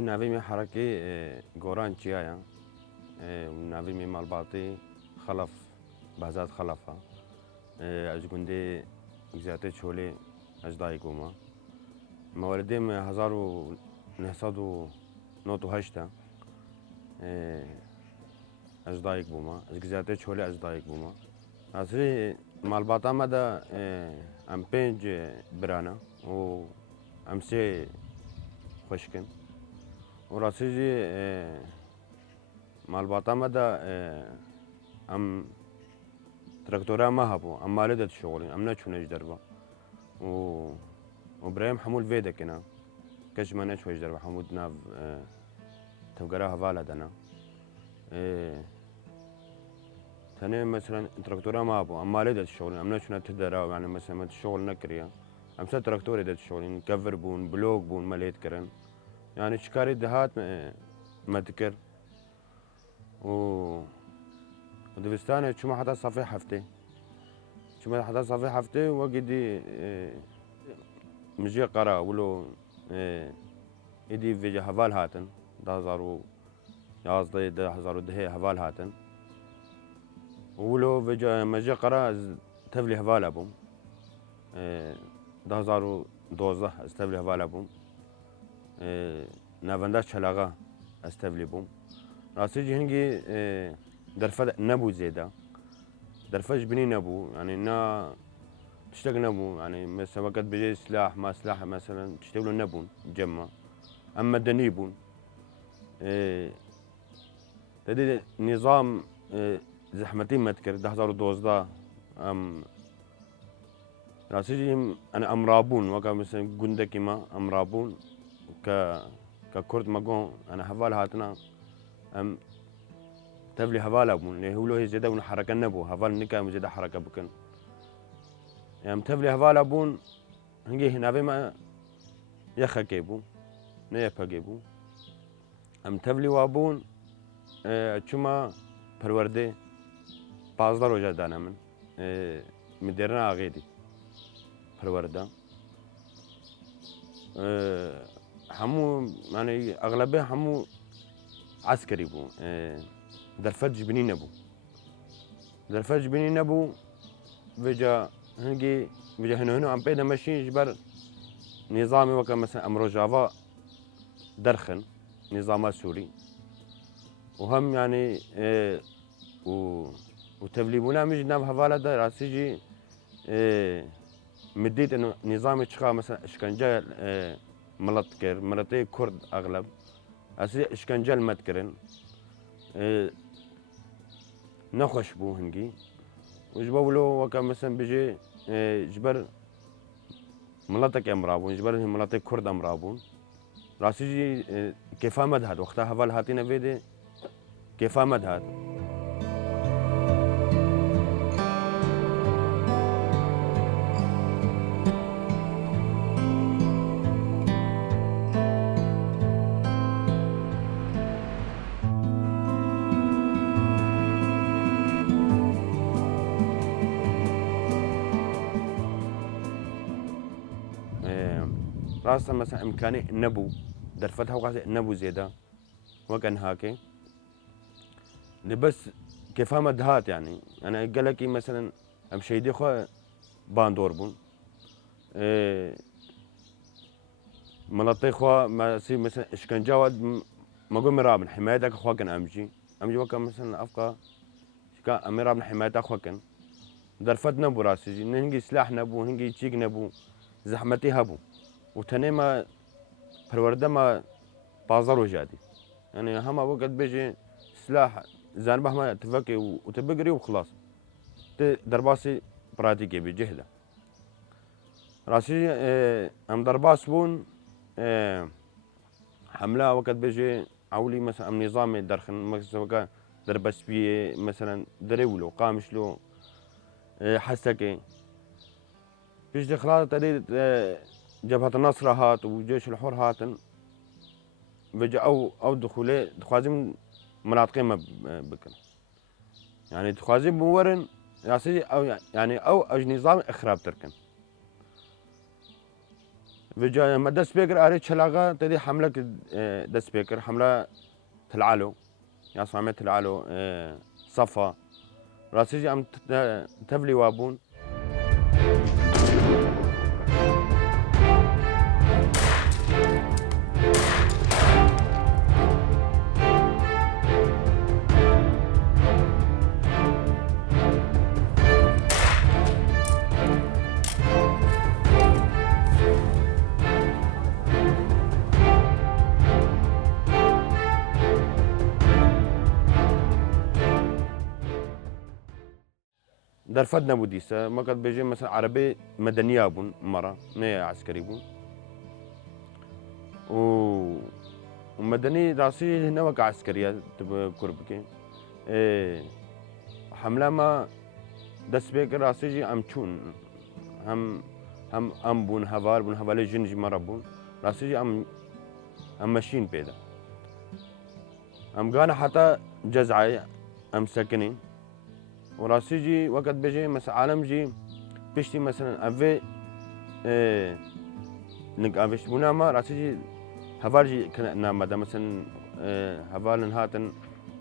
ناوی می حرکه گوران چیه ناوی می مالباتی خلف بازات خلفه از گنده زیاده چوله از دایگوما موردیم 1998 از دایگ بوما از زیاده چوله از دایگ بوما اصلی مالباتا مدا ام پنج برانا و ام سه خوشکن و راستی مالباتا مدا ام تراکتورا ما هبو ام مالدت شغلي ام نتشونج دربا و وابراهيم حمول فيدا كنا كاش ما نتشوج دربا حمود ناف تبقراها فالا دنا ثاني مثلا تراكتورا ما هبو ام مالدت شغلي ام نتشونا تدرا يعني مثلا الشغل نكريا ام سا تراكتوري دت شغلي نكفر بون بلوك بون ماليت كرن يعني شكاري دهات ما تكر و ودبستاني شو ما حدا صافي حفتي شو ما حدا صافي حفتي وقدي مجي قرا ولو يدي فيجا هفال هاتن دا زارو يازدي دا هزارو دهي هفال هاتن ولو فيجا مجي قرا تفلي هفال ابوم دا زارو دوزه استفلي هفال ابوم نافندا شلاغا استفلي بوم راسي هنجي درفت نبو زيادة درفش بني نبو يعني نا تشتاق نبو يعني مثلا وقت بيجي سلاح ما سلاح مثلا تشتغلوا نبون جمع اما دنيبون تدي نظام زحمتين متكر 2012 ام راسي انا امرابون وقت مثلا قندكي ما امرابون ككرد مقون انا هفال هاتنا ام تفلي هفال ابون اللي هو له زياده ون حركه نبو هفال نكا زياده حركه بكن يعني تفلي هفال ابون هنجي هنا بما يخكيبو نيبكيبو ام تفلي وابون چما پرورده 15 روزه دانا من مديرنا اغيدي پرورده همو يعني اغلبيه همو عسكري بو درفت جبني نبو درفت جبني نبو فيجا هنجي فيجا هنا عم بينا ماشي جبر نظامي وكا مثلا امرو جافا درخن نظام سوري وهم يعني وتبليبونا مش نام هفالا دا راسيجي مديت انه نظامي تشخا مثلا اشكنجا ملطكر مرتي كرد اغلب اسي اشكنجا المتكرن نخش بو هنجي وجبولو وكا مثلا بيجي جبر ملاتك امرابون جبر ملاتك كرد امرابون راسيجي كيفا مدهد وقتها هفال هاتينا فيدي كيفا مدهد راسا مثلا امكاني نبو درفتها وقاسي نبو زياده وكان هاكي بس كيفها مدهات يعني انا قال لك مثلا امشي دي خو باندور بون ملطي خو ما سي مثلا اشكنجا ود ما قول مراب حمايتك خو كان امجي وكان مثلا افقا كا مراب حمايتك خو كان درفت نبو راسي نهنجي سلاح نبو نهنجي تشيك نبو زحمتي هبو وتاني ما پرورده ما بازار وجادي يعني هما وقت بيجي سلاح زانبه ما تفكي وتبقري وخلاص درباسي براتيكي بجهده راسي ام درباس بون حمله وقت بيجي عولي مثلا ام نظامي درخن مثلا دربس بيه مثلا دريولو قامشلو حسكي بيجي خلاص تدي جبهة النصر هات وجيش الحر هاتن بجا او دخولي دخوازم مناطقين ما بكن يعني دخوازم بورن راسي او يعني او اج نظام اخراب تركن فيجا ما دست بيكر أريد شلاغة تدي حملة دست بيكر حملة تلعلو يا صامت تلعلو صفا راسيجي أم تفلي وابون درفدنا بوديسة ما قد بيجي مثلا عربي مدنية بون مرة ما عسكري بون ومدني راسي هنا وقع عسكرية تب كربكي حملة ما دست بيك راسي جي أم تشون هم أم بون هفالي جنجي مرة بون راسي جي أم ماشين بيدا أم قانا حتى جزعي أم ساكنين وراسي جي وقت بيجي مثلا عالم جي بيشتي مثلا أفي نك أفيش بونا ما راسي جي هفال جي كنا مدا مثلا هفال هاتن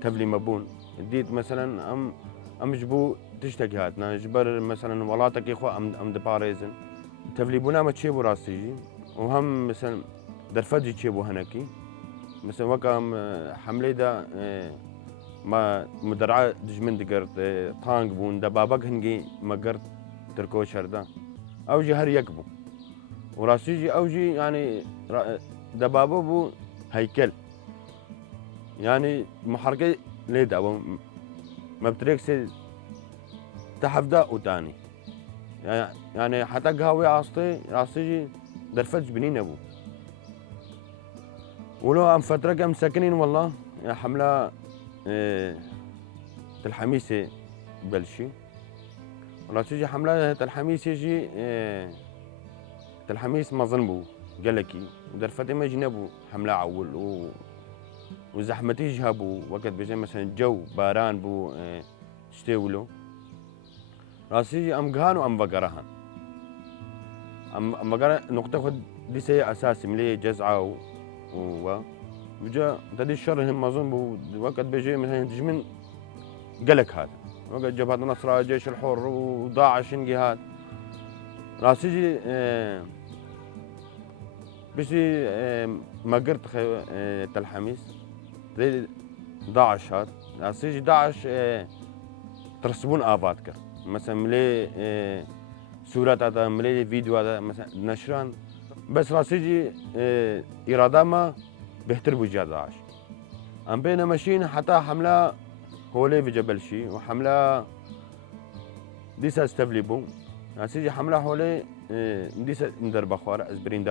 تبلي مبون ديت مثلا أم جبو تشتكي هاتنا جبر مثلا ولاتك إخوة أم دباريزن تبلي بونا ما تشيبو راسي جي وهم مثلا درفدي تشيبو هناكي مثلا وقت حملة دا ما مدرعة دجمن دقرت طانق بون دبابك هنجي مقرت تركو شردا أوجي هر يكبو وراسيجي أوجي يعني دبابة بو هيكل يعني محركة ليدا ما بتريكسي تحفدا وتاني يعني حتى قهوي عاصتي راسيجي درفج بنين أبو ولو أم فترة كم ساكنين والله يا حملة تلحميسي بلشي ولا تيجي حملة تلحميس يجي تلحميس ما ظنبو قلكي ودرفتي ما جنبو حملة عول وزحمتي جهبو وقت بيجي مثلا جو باران بو شتيولو راسي ام قهان وام بقرهان ام بقرة نقطة خد دي سي اساسي ملي جزعة و بجا تدي الشر هم اظن وقت بيجي مثلا تجمن قلق هذا وقت جبهة النصرة جيش الحر وداعش انقهاد راسي جي بيجي ما قرت تلحميس داعش هذا راسي جي داعش ترسبون اباتك مثلا ملي صورات هذا ملي فيديو هذا مثلا نشران بس راسي جي اراده ما بهتر بوجه داعش ام بين ماشيين حتى حمله هولي في جبل شي وحمله ديسا استفليبو اسيجي حمله هولي ديسا ندرب اخوار ازبرين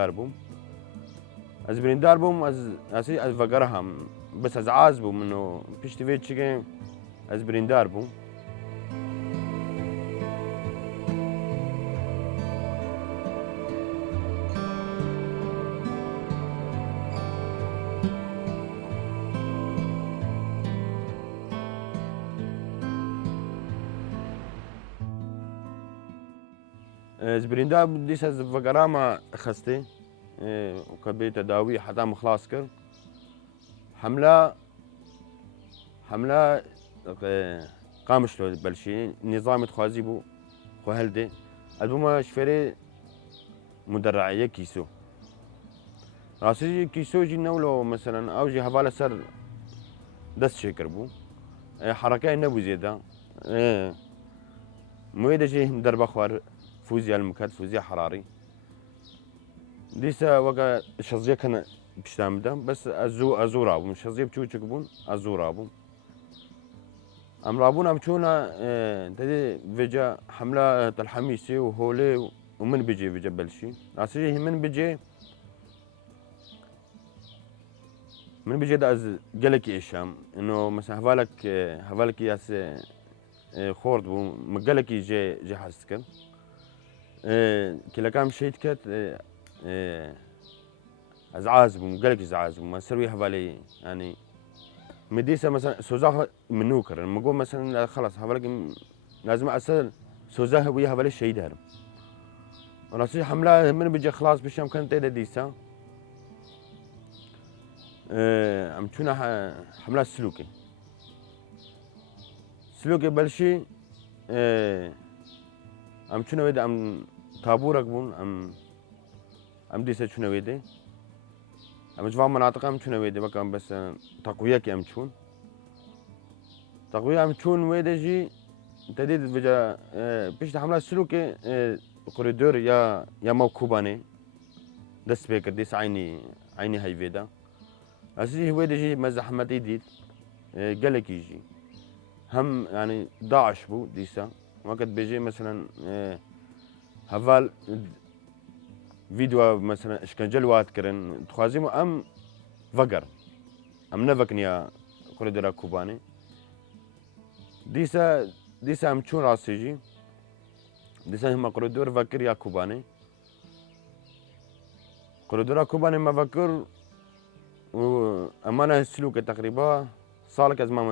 داربوم از اسي از فقرهم بس از عازبو منو بيشتي فيتشي ازبرين داربوم زبريندا بديس از فقرامة خستي وكبي تداوي حتى مخلاص كر حملة قامش له بلشي نظام تخازي بو خوهلدي البوما شفري مدرعية كيسو راسي كيسو جي نولو مثلا او جي هفالة سر دست شكر بو حركة نبو زيادة مويدا جي ندرب اخوار فوزيا المكاد فوزيا حراري ديسا وقا شظية كان بشتام دم بس ازورابو مش شظية بتشوشك بون ازورابو ام رابونا بتشونا تدي فيجا حملة الحميسي وهولي ومن بيجي فيجا بلشي راسي من بيجي دا از قلكي اشام انه مثلا هفالك ياس خورد بو مقلكي جي حسكن كلا كام شيء كت ازعاز بمقلك ازعاز ما سروي حوالي يعني مديسة مثلا سوزاه من نوكر لما اقول مثلا خلاص حوالي لازم اسال سوزاه ويا حوالي شيء دارم راسي حملة من بيجي خلاص بشام كانت إلى ديسا عم تشونا حملة سلوكي بلشي عم تشونا ويدا عم طابورك بون عم ديسا تشونا ويدا عم جوا مناطق عم تشونا ويدا بكام بس تقوية كي عم تشون تقوية عم تشون ويدا جي تديد بجا بيش حملة سلوكي كوريدور يا موكوباني دست بيكر ديس عيني هاي فيدا أساسي هو يجي مزحمة يديد قالك يجي هم يعني داعش بو ديسا وقت بيجي مثلا هفال فيديو مثلا اشكنجل وات كرن تخازيمو ام فقر ام نفكن يا كوريدورا كوباني ديسا ام تشون راسيجي ديسا هم كوريدور فكر يا كوباني كوريدورا كوباني ما فكر وأمانة السلوكي تقريبا صارك أزمام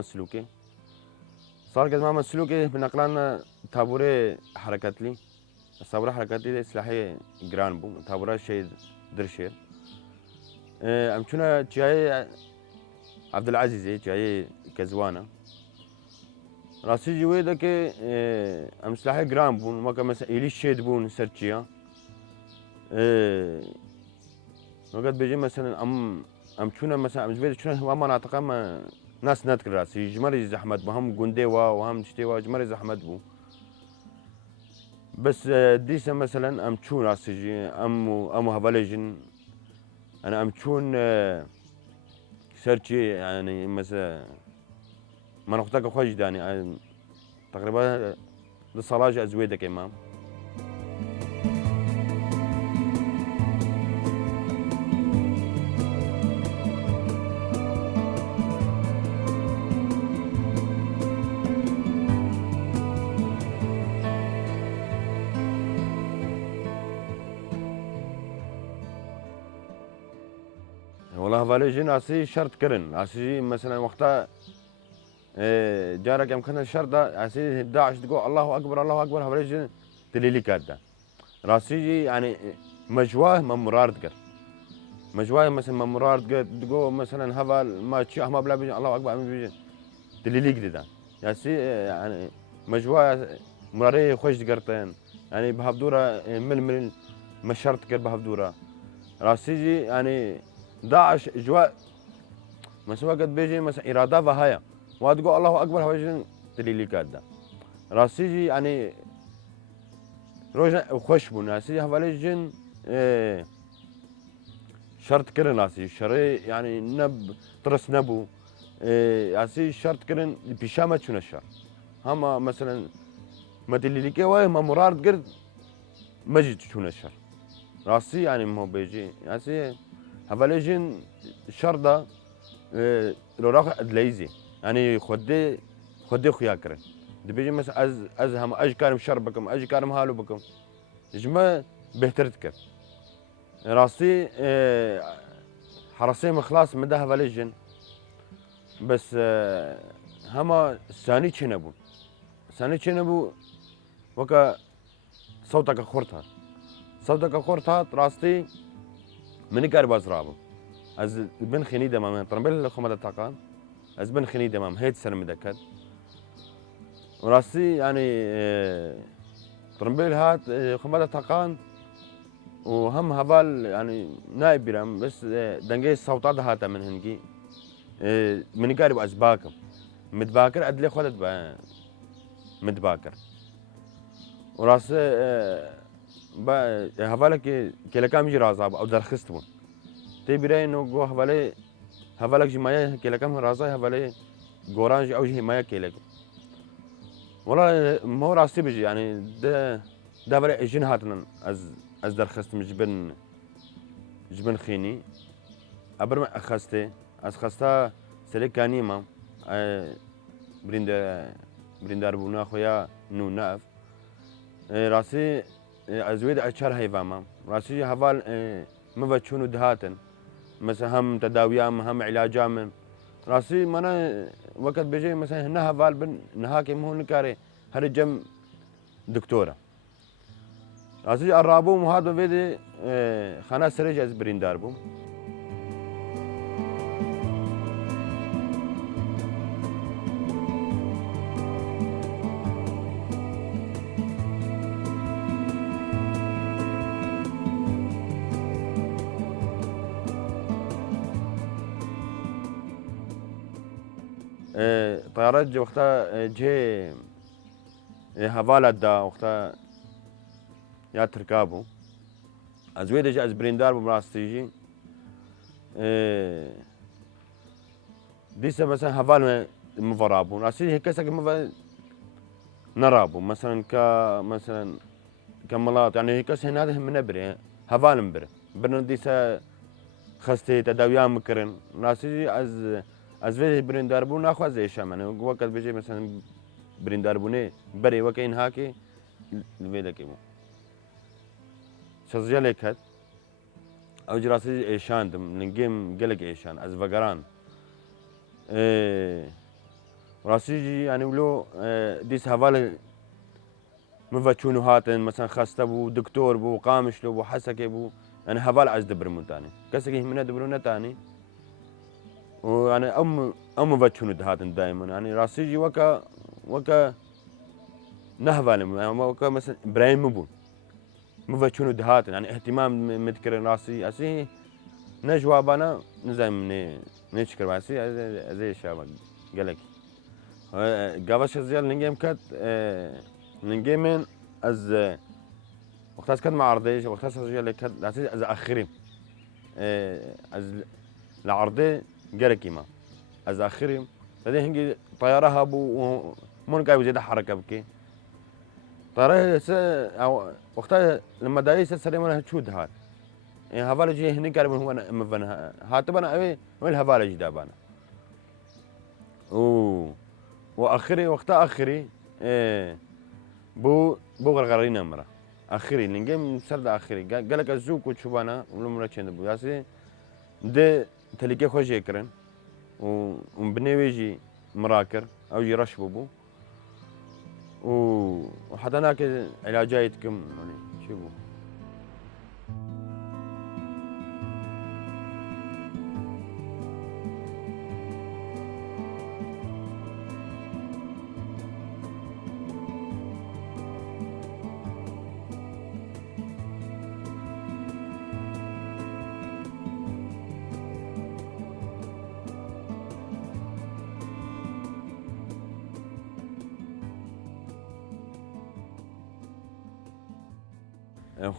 السلوكي بنقلنا تابوري حركات لي الصابورة حركات لي سلاحي جران بو تابورة شيء درشير أمشونا جاي عبد العزيز جاي كزوانة راسي جوي دك أم سلاحي جران بون ما كان مثلا إلي شيد بون سرتشيا وقت بيجي مثلا ام تشونا مثلا ام جبت تشونا هو مناطق ما ناس نذكر راسي جمري زحمت بهم جنديوا وهم تشتيوا جمري زحمت بو بس ديسا مثلا ام تشون راسي جي ام هفاليجن انا ام تشون سيرتشي يعني مثلا ما نقطك خوش داني تقريبا للصلاجة ازويدك امام والله فاليجين اسي شرط كرن اسي مثلا وقتها جارك يمكن الشرط اسي داعش تقول الله اكبر فاليجين تليلي كادا راسي يعني مجواه ممرار تقر مجواه مثلا ممرار تقول مثلا هذا ما تشيح ما بلا بيجي الله اكبر بيجي تليلي كدا ياسي يعني مجواه مراري خوش تقرتين يعني بهبدوره ململ ما شرط تقر بهبدوره راسي يعني داعش اجواء مثلا وقت بيجي مثلا اراده وهايا وتقول الله اكبر هواجن تليلي كادا راسيجي يعني روجنا خوش بو ناسي هواجن شرط كرن راسي شري يعني نب ترس نبو راسي شرط كرن بيشامه شنو الشر هما مثلا ما تليلي كواي ما مراد قرد مجد شنو الشر راسي يعني ما بيجي راسي هفاليجن شرطة لو راح ادليزي يعني خدي خويا كرن دبيجي مثلا ازهم اج كارم شربكم اج كارم هالو بكم جمع بهترتك راسي حرسي مخلاص من ده هفاليجن بس هما ثاني تشنبو وكا صوتك خورتها راستي من قارب ازرابو از بن خني دمام طرمبل خمده تاقان از بن خني دمام هيت سنه مدكد وراسي يعني طرمبل هات خمده تاقان وهم هبال يعني نائب برام بس دنجي صوتات هاتا من هنجي من قارب ازباكم متباكر ادلي خدت متباكر وراسي هبالك كلا كام يجي رازاب او درخستون تبرأ إنه جو هفالك جماعة كلا كم رازا هفالي جورانج أو جماعة كلا والله ما هو راسي بيجي يعني ده برا جن هاتنا از درخست جبن خيني أبرم أخسته سلك كانيما بريندار بونا خويا نو ناف راسي أزويد أشهر هيفاما راسي هفال مفتشونو دهاتن مثلا هم تداويام هم علاجام راسي مانا وقت بيجي مثلا هنا هفال بن نهاكي مو نكاري هرجم دكتوره راستی الرابوم هذا بيدي خنا سرج از بريندار بوم. طيارات جي وقتها جي هفالة دا وقتها يا تركابو از ويدا جي از بريندار بمراستيجي ديسا مثلا هفال مفرابو راسي هيك كسك مفا نرابو مثلا مثلا كملات يعني هيك كس هنا من نبري هفال مبر برن ديسا خستي تداويا مكرن راسي از ويدا بريندار بو ناخذ زي شامن وقت بيجي مثلا بريندار بوني بري وكاين هاكي الفيدا كيمو شزيالك هات او جراسي ايشان نجيم قلق ايشان از فقران راسي يعني ولو ديس هفال مفتشونو هاتن مثلا خسته بو دكتور بو قامش لو بو حسكي بو يعني هفال عز دبرمون تاني كسكي من دبرونا تاني ويعني ام مفتشونو هاتن دائما يعني راسي وكا نهفال يعني وكا مثلا ابراهيم مبون مفتشونو دهاتن يعني اهتمام مذكر راسي اسي نجوابنا نزاي نشكر راسي زي شابك قالك قابش زيال نجيم كات نجيمن از وقتاس كات مع عرضي وقتاس زيال كات از اخرين از العرضي قالك ما از اخرين هذه هنجي طياره هابو مون قايب زيد حركه بكي طياره وقتها لما دايس سليمان هتشود هاد يعني هفالجي هني قال هو مفن هاتبنا اوي وين هفالجي دابانا واخري وقتها اخري بو غرغرينا مرة اخري نجم سرد اخري قال لك الزوق وتشوفانا ولمرا تشند بو ياسي ده تلقي خوش يكرن ومبني ويجي مراكر او يجي رشبو بو وحتى هناك علاجاتكم يعني شوفوا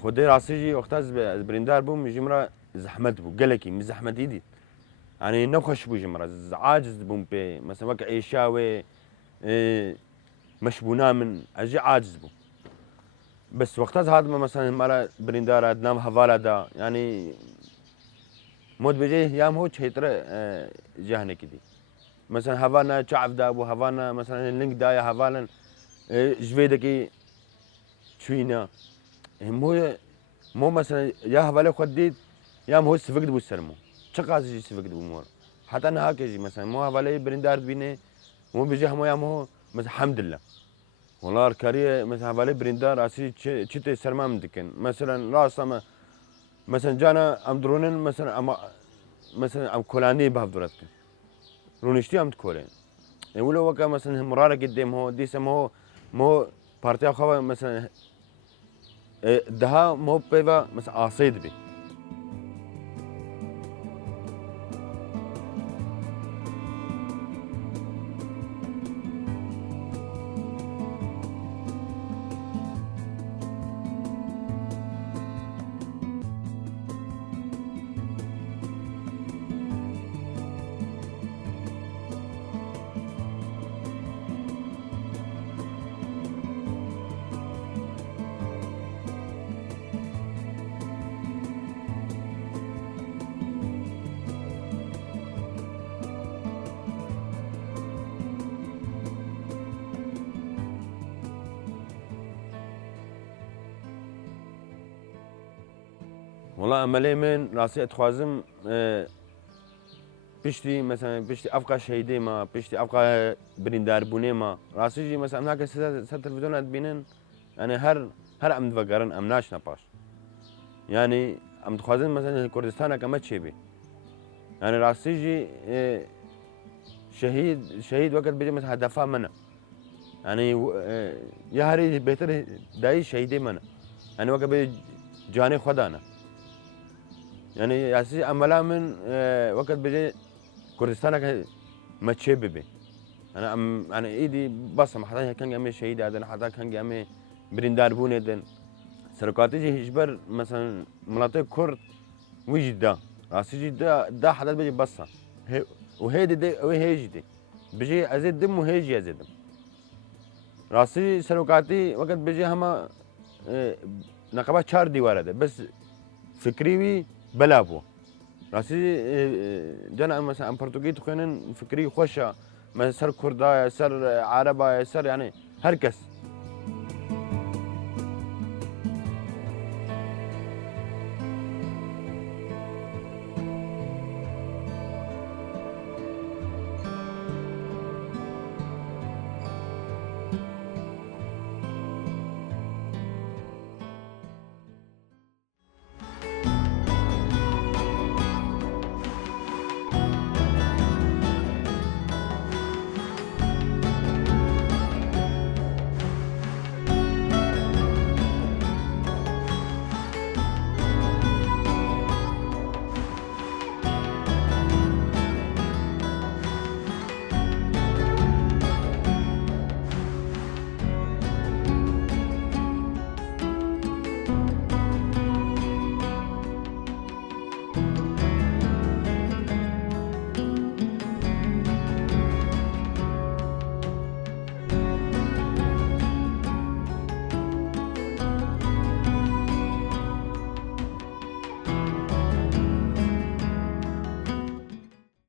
خدي راسيجي وقتها بريندار بوم جمرة زحمت بو قالكي من زحمت يدي يعني نوخش بو جمرة عاجز بوم بي مثلا وقع عيشاوي مشبونا من اجي عاجز بو بس وقتها هذا مثلا مالا بريندار نام هفالا دا يعني مود بيجي يام هو تشيتر جهنة كدي مثلا هفانا شعب دابو هفانا مثلا لينك دايا هفالا جفيدكي شوينا مو مثلا يا هفالا خديت يا مو سفقد بو السلمو شقازي سفقد بو مور حتى انا هاكيجي مثلا مو هفالا بريندار بيني مو بيجي همو يا مو مثلا الحمد لله والله الكاريه مثلا هفالا بريندار اسي تشتي سرما مدكن مثلا راسا مثلا جانا ام درونن مثلا ام كولاني بهفدرتك رونشتي ام تكولين يقولوا وكا مثلا مراره قدام هو ديسا مو بارتيا خوا مثلا دها مو بيبا مثلا عصيد بي والله املي من راسي اتخوازم بيشتي مثلا بيشتي افقا شهيدي ما بيشتي افقا بريندار بوني ما راسي جي مثلا هناك تلفزيونات بينن يعني هر هر ام دفگرن ام ناشنا باش يعني ام دخوازن مثلا كردستان كما تشيبي يعني راسي جي شهيد وقت بيجي مثلا هدفها منه يعني يا هري بهتر داي شهيدي منه يعني وقت بيجي جاني خدانا يعني اساس عملا من وقت بيجي كردستان ما تشيبي بي انا انا ايدي بس ما حدا كان جامي شهيد هذا حدا كان جامي بريندار بوني دن سرقاتي هجبر مثلا مناطق كرد وجدا راسي دا حدا بيجي بصه وهيدي دي وهيجي دي بيجي ازيد دم وهيجي ازيد دم راسي سرقاتي وقت بيجي هما نقابات 4 ديوار ده بس فكري بلابو راسي جانا مثلا ام برتغالي تخينن فكري خوشة مثلا سر كردا سر عربا سر يعني هركس